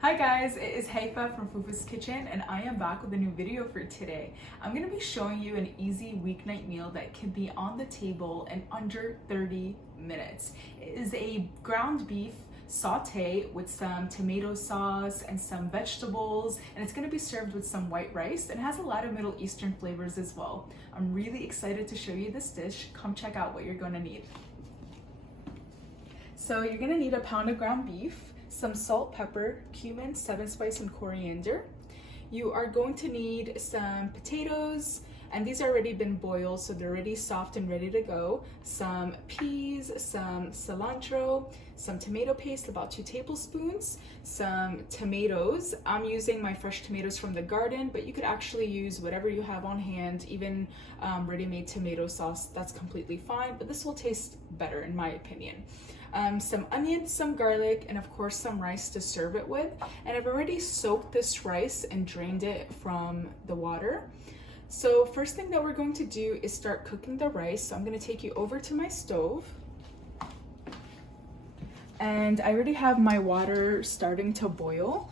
Hi guys, it is Haifa from Fufu's Kitchen and I am back with a new video for today. I'm going to be showing you an easy weeknight meal that can be on the table in under 30 minutes. It is a ground beef saute with some tomato sauce and some vegetables, and it's going to be served with some white rice and has a lot of Middle Eastern flavors as well. I'm really excited to show you this dish. Come check out what you're going to need. So you're going to need a pound of ground beef, some salt, pepper, cumin, 7-spice, and coriander. You are going to need some potatoes, and these are already been boiled, so they're already soft and ready to go. Some peas, some cilantro, some tomato paste, about 2 tablespoons, some tomatoes. I'm using my fresh tomatoes from the garden, but you could actually use whatever you have on hand, even ready-made tomato sauce. That's completely fine, but this will taste better in my opinion. Some onions, some garlic, and of course some rice to serve it with. And I've already soaked this rice and drained it from the water. So first thing that we're going to do is start cooking the rice. So I'm going to take you over to my stove. And I already have my water starting to boil.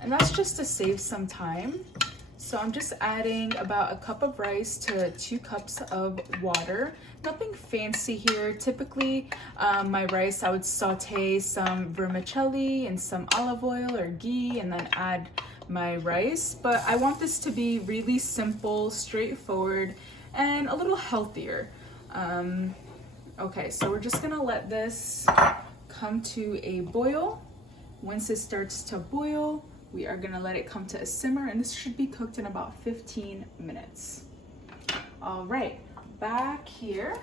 And that's just to save some time. So I'm just adding about a cup of rice to 2 cups of water. Nothing fancy here. Typically, my rice, I would saute some vermicelli and some olive oil or ghee and then add my rice. But I want this to be really simple, straightforward, and a little healthier. Okay, so we're just gonna let this come to a boil. Once it starts to boil, we are gonna let it come to a simmer, and this should be cooked in about 15 minutes. All right, back here,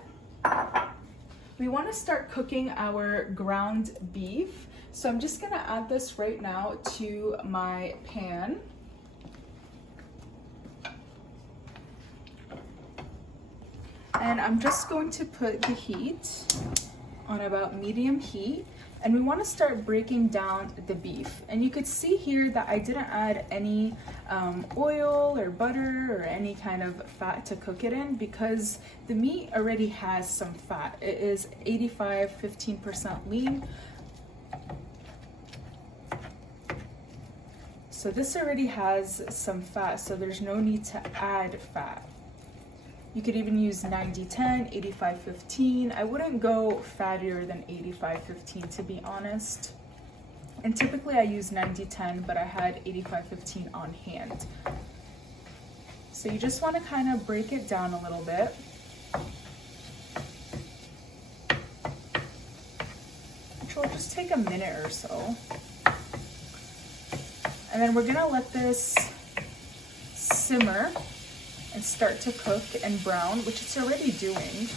we wanna start cooking our ground beef. So I'm just gonna add this right now to my pan. And I'm just going to put the heat on about medium heat. And we want to start breaking down the beef. And you could see here that I didn't add any oil or butter or any kind of fat to cook it in because the meat already has some fat. It is 85-15% lean. So this already has some fat, so there's no need to add fat. You could even use 90-10, 85-15. I wouldn't go fattier than 85-15 to be honest. And typically I use 90-10, but I had 85-15 on hand. So you just want to kind of break it down a little bit. Which will just take a minute or so. And then we're gonna let this simmer and start to cook and brown, which it's already doing,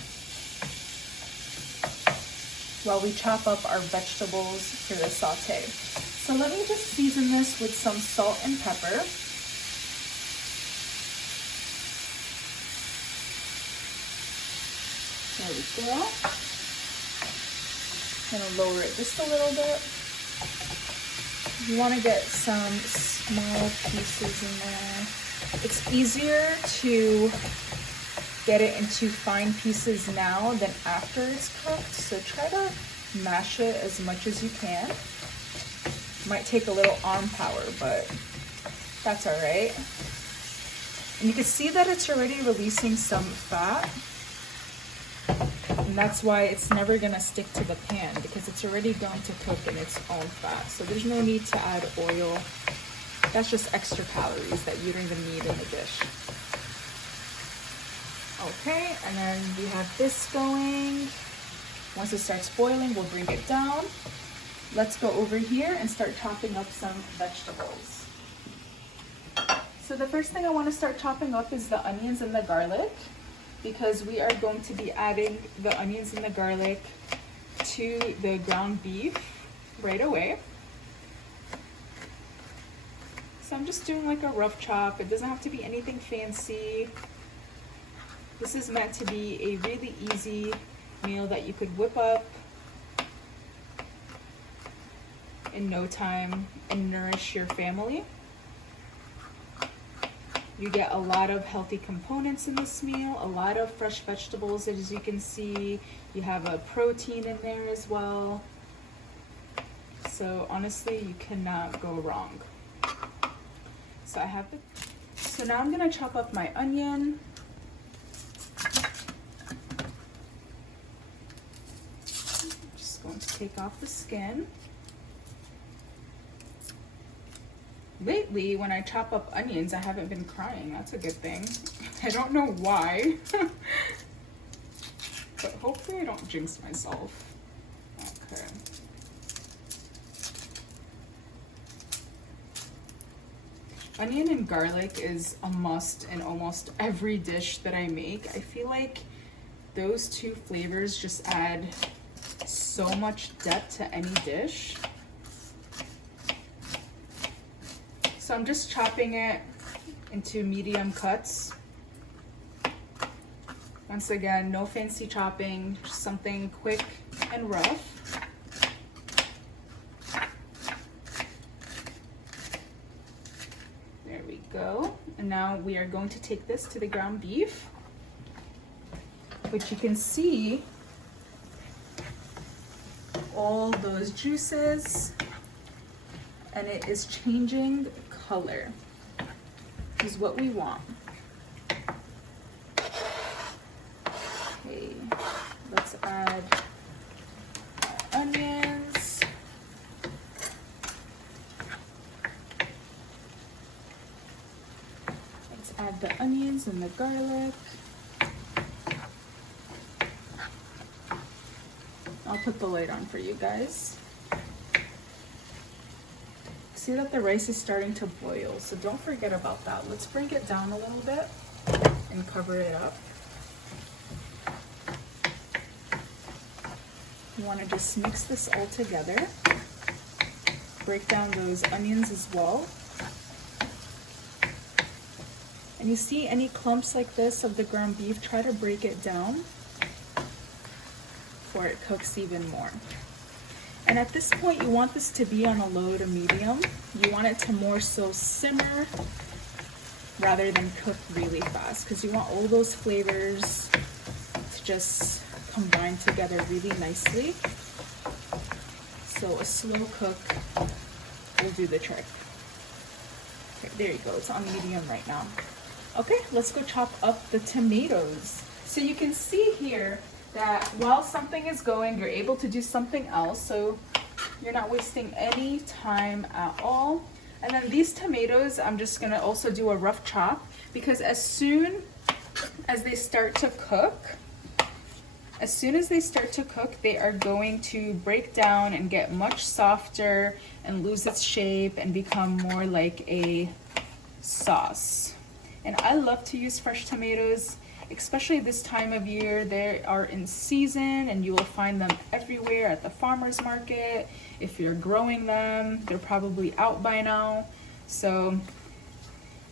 while we chop up our vegetables for the saute. So let me just season this with some salt and pepper. There we go. Gonna lower it just a little bit. You want to get some small pieces in there. It's easier to get it into fine pieces now than after it's cooked, so try to mash it as much as you can. Might take a little arm power, but that's all right. And you can see that it's already releasing some fat, and that's why it's never gonna stick to the pan because it's already going to cook in its own fat. So there's no need to add oil. That's just extra calories that you don't even need in the dish. Okay, and then we have this going. Once it starts boiling, we'll bring it down. Let's go over here and start chopping up some vegetables. So the first thing I want to start chopping up is the onions and the garlic, because we are going to be adding the onions and the garlic to the ground beef right away. So I'm just doing like a rough chop. It doesn't have to be anything fancy. This is meant to be a really easy meal that you could whip up in no time and nourish your family. You get a lot of healthy components in this meal, a lot of fresh vegetables, as you can see. You have a protein in there as well. So honestly, you cannot go wrong. So I have it. So now I'm gonna chop up my onion. Just going to take off the skin. Lately, when I chop up onions, I haven't been crying. That's a good thing. I don't know why. But hopefully I don't jinx myself. Okay. Onion and garlic is a must in almost every dish that I make. I feel like those two flavors just add so much depth to any dish. So I'm just chopping it into medium cuts. Once again, no fancy chopping, just something quick and rough. There we go. And now we are going to take this to the ground beef, which you can see all those juices, and it is changing color, which is what we want. Okay, let's add our onions. Let's add the onions and the garlic. I'll put the light on for you guys. See that the rice is starting to boil, so don't forget about that. Let's bring it down a little bit and cover it up. You want to just mix this all together. Break down those onions as well. And you see any clumps like this of the ground beef, try to break it down before it cooks even more. And at this point, you want this to be on a low to medium. You want it to more so simmer rather than cook really fast, because you want all those flavors to just combine together really nicely. So a slow cook will do the trick. Okay, there you go, it's on medium right now. Okay, let's go chop up the tomatoes. So you can see here that while something is going, you're able to do something else, so you're not wasting any time at all. And then these tomatoes, I'm just gonna also do a rough chop, because as soon as they start to cook, they are going to break down and get much softer and lose its shape and become more like a sauce. And I love to use fresh tomatoes, especially this time of year. They are in season and you will find them everywhere at the farmer's market. If you're growing them, they're probably out by now. So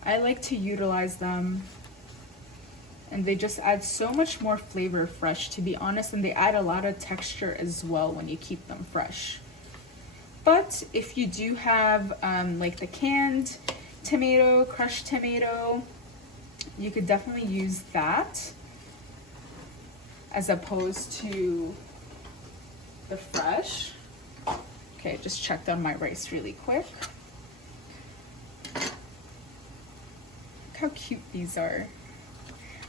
I like to utilize them, and they just add so much more flavor fresh, to be honest, and they add a lot of texture as well when you keep them fresh. But if you do have like the canned tomato, crushed tomato, you could definitely use that as opposed to the fresh. Okay, just checked on my rice really quick. Look how cute these are.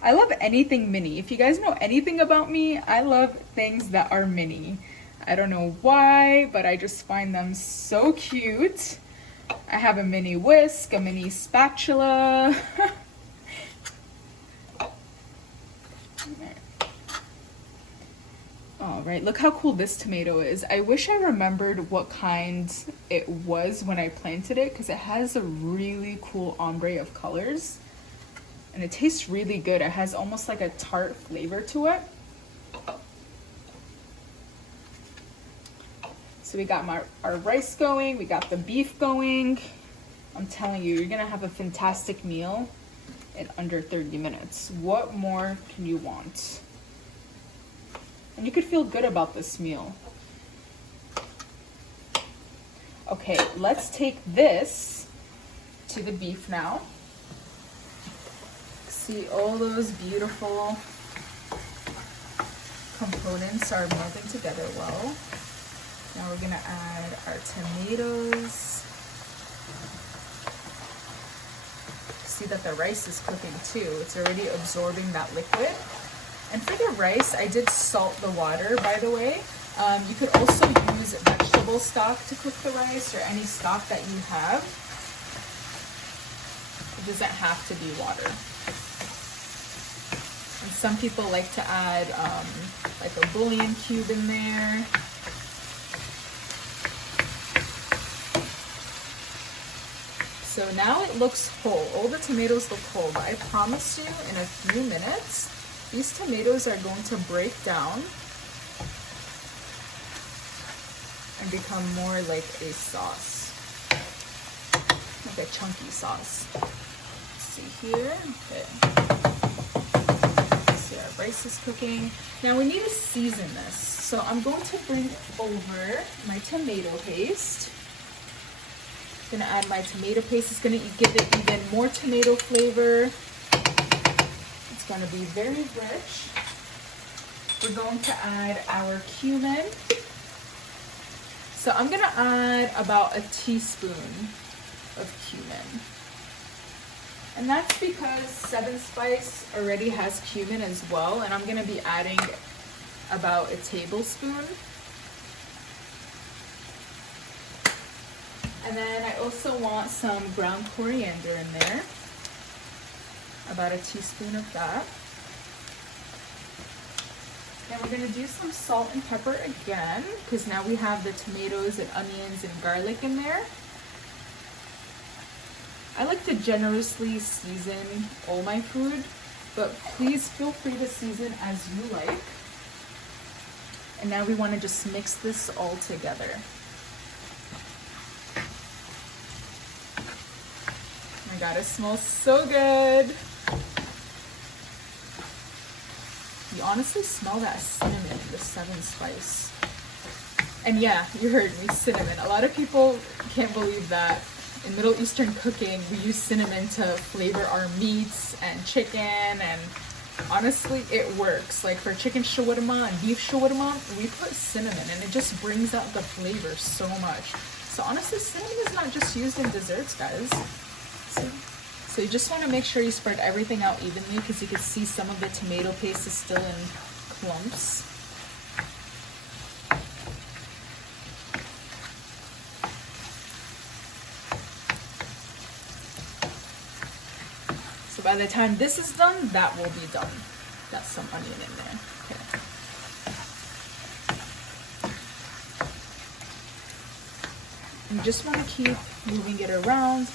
I love anything mini. If you guys know anything about me, I love things that are mini. I don't know why, but I just find them so cute. I have a mini whisk, a mini spatula. All right, look how cool this tomato is. I wish I remembered what kind it was when I planted it, because it has a really cool ombre of colors. And it tastes really good. It has almost like a tart flavor to it. So we got our rice going, we got the beef going. I'm telling you, you're gonna have a fantastic meal in under 30 minutes. What more can you want? And you could feel good about this meal. Okay, let's take this to the beef now. See, all those beautiful components are melding together well. Now we're gonna add our tomatoes. See that the rice is cooking too. It's already absorbing that liquid. And for the rice, I did salt the water, by the way. You could also use vegetable stock to cook the rice, or any stock that you have. It doesn't have to be water. And some people like to add like a bouillon cube in there. So now it looks whole. All the tomatoes look whole, but I promise you in a few minutes, these tomatoes are going to break down and become more like a sauce, like a chunky sauce. Let's see here. Okay. See, our rice is cooking. Now we need to season this. So I'm going to bring over my tomato paste. I'm gonna add my tomato paste. It's gonna give it even more tomato flavor. It's gonna be very rich. We're going to add our cumin. So I'm gonna add about a teaspoon of cumin. And that's because 7 Spice already has cumin as well, and I'm gonna be adding about a tablespoon. And then I also want some ground coriander in there, about a teaspoon of that. And we're gonna do some salt and pepper again, because now we have the tomatoes and onions and garlic in there. I like to generously season all my food, but please feel free to season as you like. And now we wanna just mix this all together. Oh my God, it smells so good. You honestly smell that cinnamon, the 7 Spice. And yeah, you heard me, cinnamon. A lot of people can't believe that in Middle Eastern cooking, we use cinnamon to flavor our meats and chicken, and honestly, it works. Like for chicken shawarma and beef shawarma, we put cinnamon and it just brings out the flavor so much. So honestly, cinnamon is not just used in desserts, guys. So you just want to make sure you spread everything out evenly, because you can see some of the tomato paste is still in clumps. So by the time this is done, that will be done. Got some onion in there. Okay. You just want to keep moving it around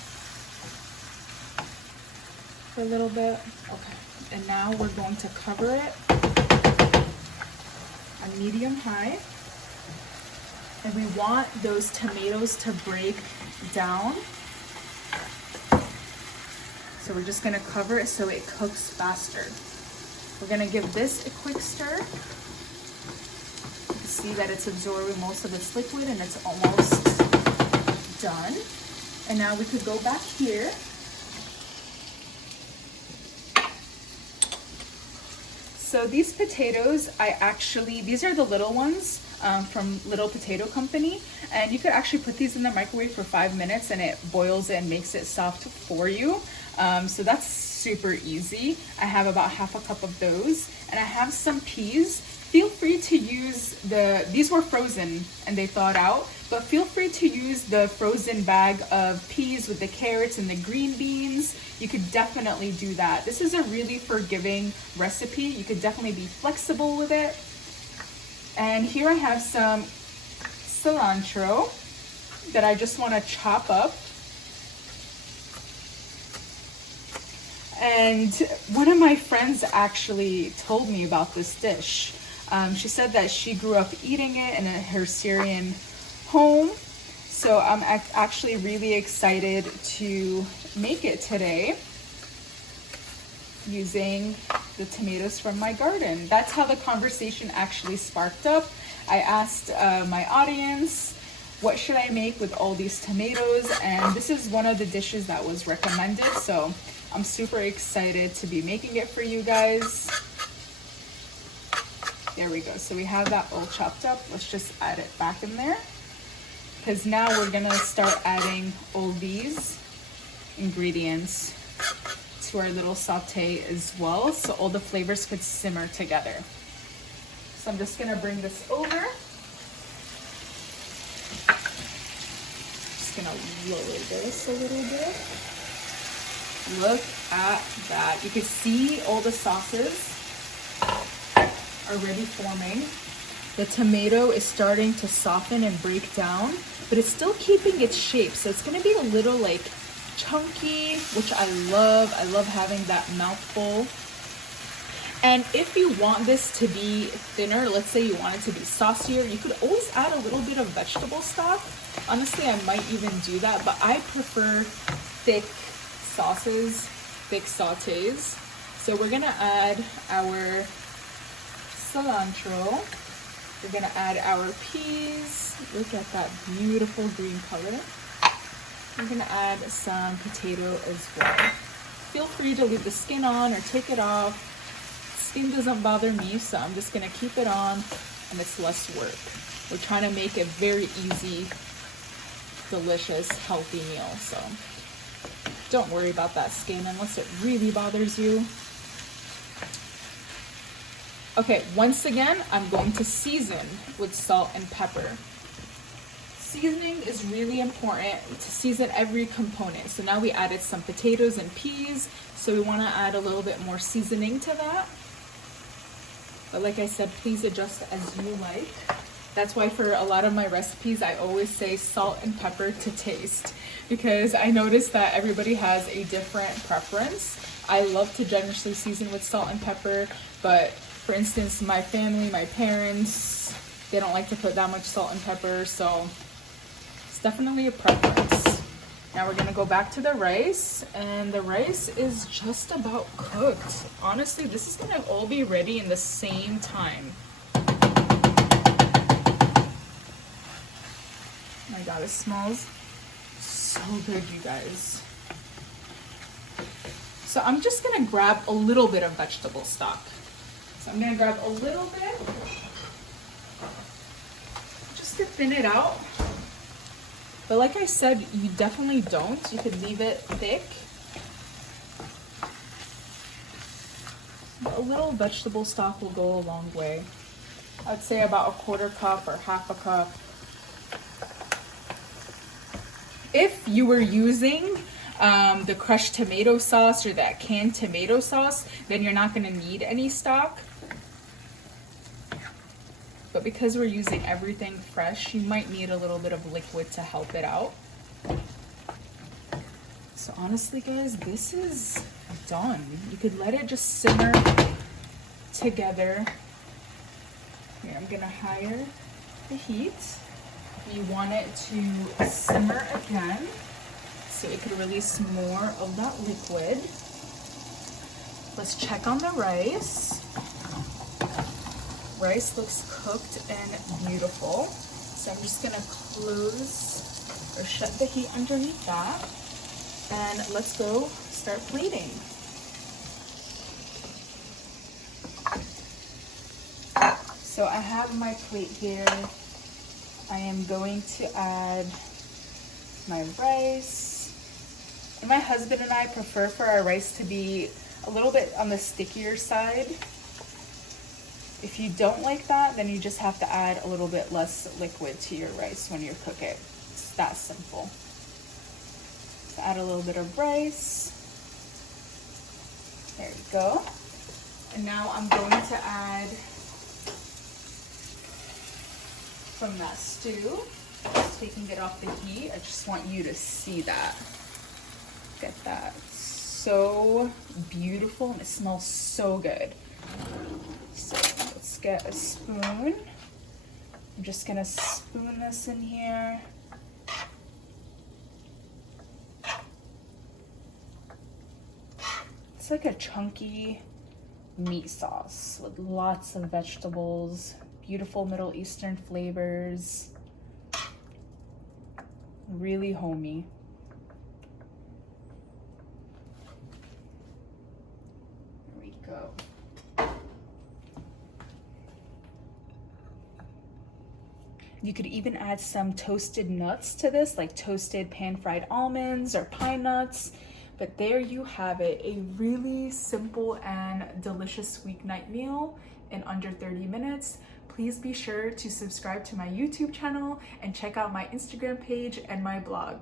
for a little bit. Okay, and now we're going to cover it on medium high, and we want those tomatoes to break down. So we're just gonna cover it so it cooks faster. We're gonna give this a quick stir. You can see that it's absorbing most of its liquid and it's almost done. And now we could go back here. So these potatoes, these are the little ones from Little Potato Company. And you could actually put these in the microwave for 5 minutes and it boils it and makes it soft for you. So that's super easy. I have about half a cup of those. And I have some peas. Feel free to use these were frozen and they thawed out, but feel free to use the frozen bag of peas with the carrots and the green beans. You could definitely do that. This is a really forgiving recipe. You could definitely be flexible with it. And here I have some cilantro that I just want to chop up. And one of my friends actually told me about this dish. She said that she grew up eating it in her Syrian home. So I'm actually really excited to make it today using the tomatoes from my garden. That's how the conversation actually sparked up. I asked my audience, what should I make with all these tomatoes? And this is one of the dishes that was recommended. So I'm super excited to be making it for you guys. There we go. So we have that all chopped up. Let's just add it back in there. because now we're gonna start adding all these ingredients to our little saute as well, so all the flavors could simmer together. So I'm just gonna bring this over. Just gonna lower this a little bit. Look at that. You can see all the sauces already forming. The tomato is starting to soften and break down, but it's still keeping its shape. So it's gonna be a little like chunky, which I love. I love having that mouthful. And if you want this to be thinner, let's say you want it to be saucier, you could always add a little bit of vegetable stock. Honestly, I might even do that, but I prefer thick sauces, thick sautés. So we're gonna add our cilantro. We're gonna add our peas. Look at that beautiful green color. We're gonna add some potato as well. Feel free to leave the skin on or take it off. Skin doesn't bother me, so I'm just gonna keep it on, and it's less work. We're trying to make a very easy, delicious, healthy meal, so don't worry about that skin unless it really bothers you. Okay, once again, I'm going to season with salt and pepper. Seasoning is really important to season every component. So now we added some potatoes and peas, so we want to add a little bit more seasoning to that. But like I said, please adjust as you like. That's why for a lot of my recipes, I always say salt and pepper to taste, because I noticed that everybody has a different preference. I love to generously season with salt and pepper, but for instance, my family, my parents, they don't like to put that much salt and pepper, so it's definitely a preference. Now we're gonna go back to the rice, and the rice is just about cooked. Honestly, this is gonna all be ready in the same time. Oh my God, it smells so good, you guys. So I'm just gonna grab a little bit of vegetable stock. So I'm gonna grab a little bit, just to thin it out. But like I said, you definitely don't. You could leave it thick. But a little vegetable stock will go a long way. I'd say about a quarter cup or half a cup. If you were using the crushed tomato sauce or that canned tomato sauce, then you're not gonna need any stock. But because we're using everything fresh, you might need a little bit of liquid to help it out. So honestly, guys, this is done. You could let it just simmer together. Here, I'm gonna higher the heat. You want it to simmer again so it could release more of that liquid. Let's check on the rice. Rice looks cooked and beautiful. So I'm just gonna close or shut the heat underneath that. And let's go start plating. So I have my plate here. I am going to add my rice. And my husband and I prefer for our rice to be a little bit on the stickier side. If you don't like that, then you just have to add a little bit less liquid to your rice when you cook it. It's that simple. So add a little bit of rice. There you go. And now I'm going to add from that stew. Just taking it off the heat. I just want you to see that. Look at that. So beautiful, and it smells so good. So let's get a spoon. I'm just gonna spoon this in here. It's like a chunky meat sauce with lots of vegetables, beautiful Middle Eastern flavors, really homey. There we go. You could even add some toasted nuts to this, like toasted pan-fried almonds or pine nuts. But there you have it, a really simple and delicious weeknight meal in under 30 minutes. Please be sure to subscribe to my YouTube channel and check out my Instagram page and my blog.